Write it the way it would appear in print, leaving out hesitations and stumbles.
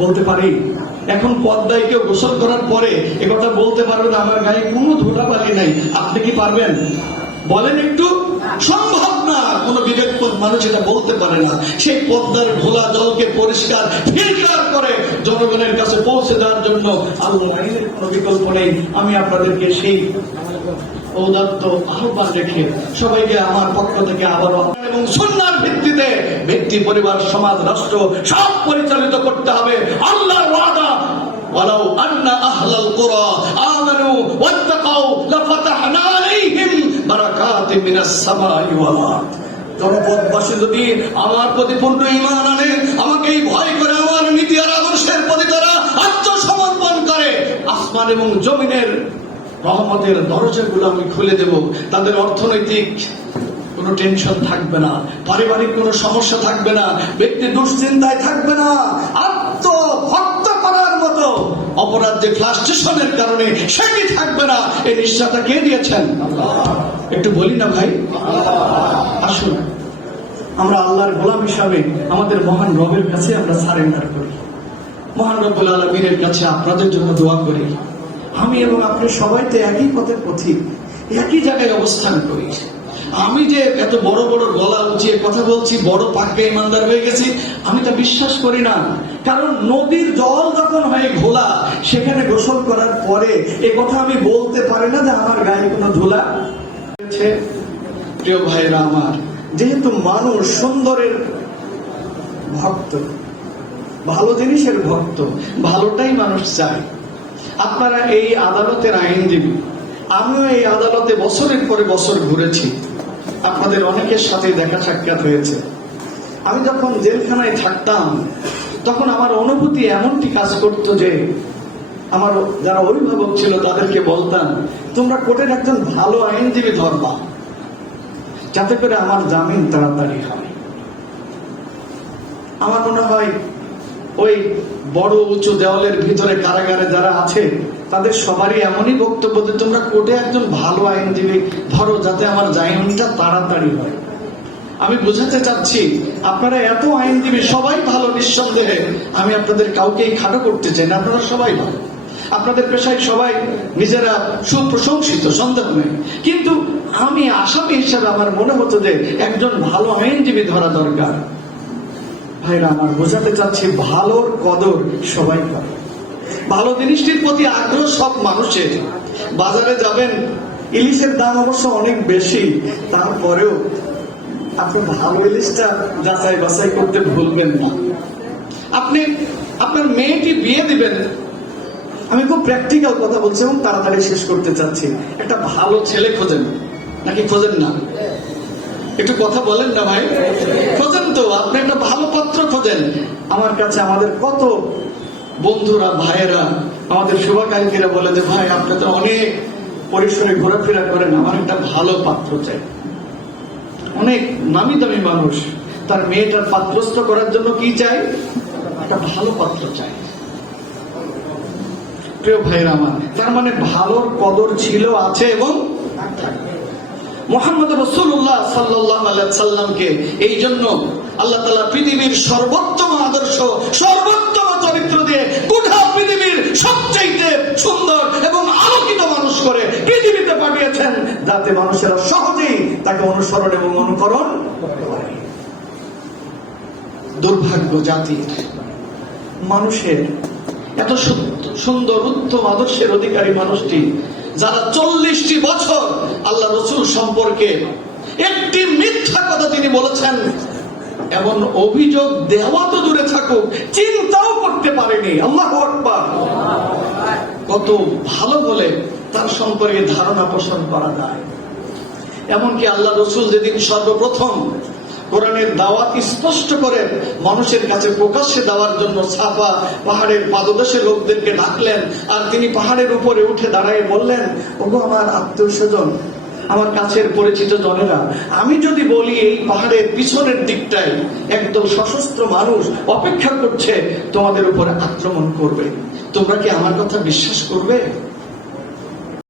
বলতে পারি? এখন পদ্মায় কেউ গোসল করার পরে একথা বলতে পারবেন আমার গায়ে কোনো ধুলাবালি নাই, আপনি কি পারবেন? বলেন একটু। সম্ভব না, কোন বিবেকবোধ মানুষ এটা বলতে পারে না। সেই পদ্মার ঘোলা জলকে পরিষ্কার ফিল্টার করে জনগণের কাছে পৌঁছে দেওয়ার জন্য আল্লাহ আইনের কোনো বিকল্প নেই। আমি আপনাদেরকে সেই ঔদাত্ত আহ্বান রেখে সবাইকে আমার পক্ষ থেকে আবারও এবং সুন্নাহর ভিত্তিতে ব্যক্তি, পরিবার, সমাজ, রাষ্ট্র সব পরিচালিত করতে হবে। আল্লাহর ওয়াদা, ওয়ালাউ আন্না আহলাল কুরা আমানু ওয়াত্তাকাউ লাফাতাহনা আলাইহিম বারাকাতিন মিনাস সামাই ওয়াল আরদ। জনপদবাসী যদি আমার প্রতি পূর্ণ ঈমান আনে, আমাকেই ভয় করে, আমার নীতি আর আদর্শের প্রতি তারা আত্মসমর্পণ করে, আসমান এবং জমিনের রহমতের দরজাগুলো আমি খুলে দেব। তাদের অর্থনৈতিক কোনো টেনশন থাকবে না, পারিবারিক কোনো সমস্যা থাকবে না, ব্যক্তি দুশ্চিন্তায় থাকবে না, আত্মহত্যা করার মতো অপরাধ যে ফ্লাস্ট্রেশনের কারণে সেটি থাকবে না। এই নিশ্চয়তা কে দিয়েছেন? একটু বলি না ভাই, আসুন আমরা আল্লাহর গোলাম হিসাবে আমাদের মহান রবের কাছে আমরা সারেন্ডার করি। মহান রব্বুল আলামিনের কাছে আপনাদের জন্য দোয়া করি। আমি এবং আপনি সবাই তো একই পথের পথিক, একই জায়গায় অবস্থান করি। আমি যে এত বড় বড় গলা উঁচিয়ে কথা বলছি, বড় পাক্কা ইমানদার হয়ে গেছি, আমি তা বিশ্বাস করি না। কারণ নদীর জল যখন হয়ে ঘোলা, সেখানে গোসল করার পরে এ কথা আমি বলতে পারি না যে আমার গায়ে কোনো ধুলা। প্রিয় ভাইরা আমার, যেহেতু মানুষ সুন্দরের ভক্ত, ভালো জিনিসের ভক্ত, ভালোটাই মানুষ চায়। আপনারা এই আদালতের আইনজীবী, আমিও এই আদালতে বছরের পরে বছর ঘুরেছি, আপনাদের অনেকের সাথে দেখা সাক্ষাৎ হয়েছে। আমি যখন জেলখানায় থাকতাম তখন আমার অনুভূতি এমনটি কাজ করতো যে আমার যারা অভিভাবক ছিল তাদেরকে বলতাম, তোমরা কোর্টের একজন ভালো আইনজীবী ধরবা, যাতে করে আমার জামিন তাড়াতাড়ি হয়। আমার মনে হয় ওই বড় উঁচু দেওয়ালের ভিতরে কারাগারে যারা আছে তাদের সবারই এমনই বক্তব্য যে তোমরা কোর্টে একজন ভালো আইনজীবী ধরো, যাতে আমার জামিনটা তাড়াতাড়ি হয়। আমি বোঝাতে চাচ্ছি, আপনারা এত আইনজীবী সবাই ভালো, নিঃসন্দেহে আমি আপনাদের কাউকেই খাটো করতে চাই না, আপনারা সবাই ভালো, আপনাদের পেশায় সবাই নিজেরা সুপ্রশংসিত, সন্দেহ নেই। কিন্তু আমি আসামি হিসাবে আমার মনে হতো যে একজন ভালো আইনজীবী ধরা দরকার। ভাইরা আমার, বোঝাতে চাচ্ছি ভালোর কদর সবাই করে, ভালো জিনিসটির প্রতি আগ্রহ সব মানুষের। বাজারে যাবেন, ইলিশের দাম অবশ্য অনেক বেশি, তারপরেও আপনি ভালো ইলিশটা যাচাই বাছাই করতে ভুলবেন না। আপনি আপনার মেয়েটি বিয়ে দিবেন, আমি খুব প্র্যাকটিক্যাল কথা বলছি এবং তাড়াতাড়ি শেষ করতে চাচ্ছি। একটা ভালো ছেলে খোঁজেন নাকি খোঁজেন না? একটু কথা বলেন না ভাই, খোঁজেন তো। আপনি একটা ভালো পাত্র খোঁজেন। আমার কাছে আমাদের কত বন্ধুরা, ভাইয়েরা, আমাদের শুভাকাঙ্ক্ষীরা বলে যে ভাই আপনি তো অনেক পরিসরে ঘোরাফেরা করেন, আমার একটা ভালো পাত্র চাই। অনেক নামি দামি মানুষ তার মেয়েটার পাত্রস্থ করার জন্য কি চাই? একটা ভালো পাত্র চাই। প্রিয় ভাইরা আমার, তার মানে ভালোর কদর ছিল, আছে এবং মুহাম্মদ রাসূলুল্লাহ সাল্লাল্লাহু আলাইহি সাল্লামকে এই জন্য আল্লাহ তাআলা পৃথিবীর সর্বোত্তম আদর্শ, সর্বোত্তম চরিত্র দিয়ে গোটা পৃথিবীর সবচেয়ে সুন্দর এবং আলোকিত মানুষ করে পৃথিবীতে পাঠিয়েছেন, যাতে মানুষেরা সহজেই তাকে অনুসরণ এবং অনুকরণ করতে পারে। দুর্ভাগ্য জাতির মানুষের, এত সুন্দর উত্তম আদর্শের অধিকারী মানুষটি যারা 40টি বছর আল্লাহ রসুল সম্পর্কে একটি মিথ্যা কথা তিনি বলেছেন, এমন অভিযোগ দেওয়া তো দূরে থাকুক, চিন্তাও করতে পারেনি। আল্লাহু আকবার। কত ভালো বলে তার সম্পর্কে ধারণা পোষণ করা যায়। এমনকি আল্লাহ রসুল যেদিন সর্বপ্রথম কোরআনের দাওয়াত স্পষ্ট করে মানুষের কাছে প্রকাশ্যে দেওয়ার জন্য সাফা পাহাড়ের পাদদেশে লোকদেরকে ডাকলেন, আর তিনি পাহাড়ের উপরে উঠে দাঁড়ায় বললেন, ওগো আমার আত্মীয় স্বজন, আমার কাছের পরিচিত জনেরা, আমি যদি বলি এই পাহাড়ের পিছনের দিকটায় একদম সশস্ত্র মানুষ অপেক্ষা করছে তোমাদের উপরে আক্রমণ করবে, তোমরা কি আমার কথা বিশ্বাস করবে?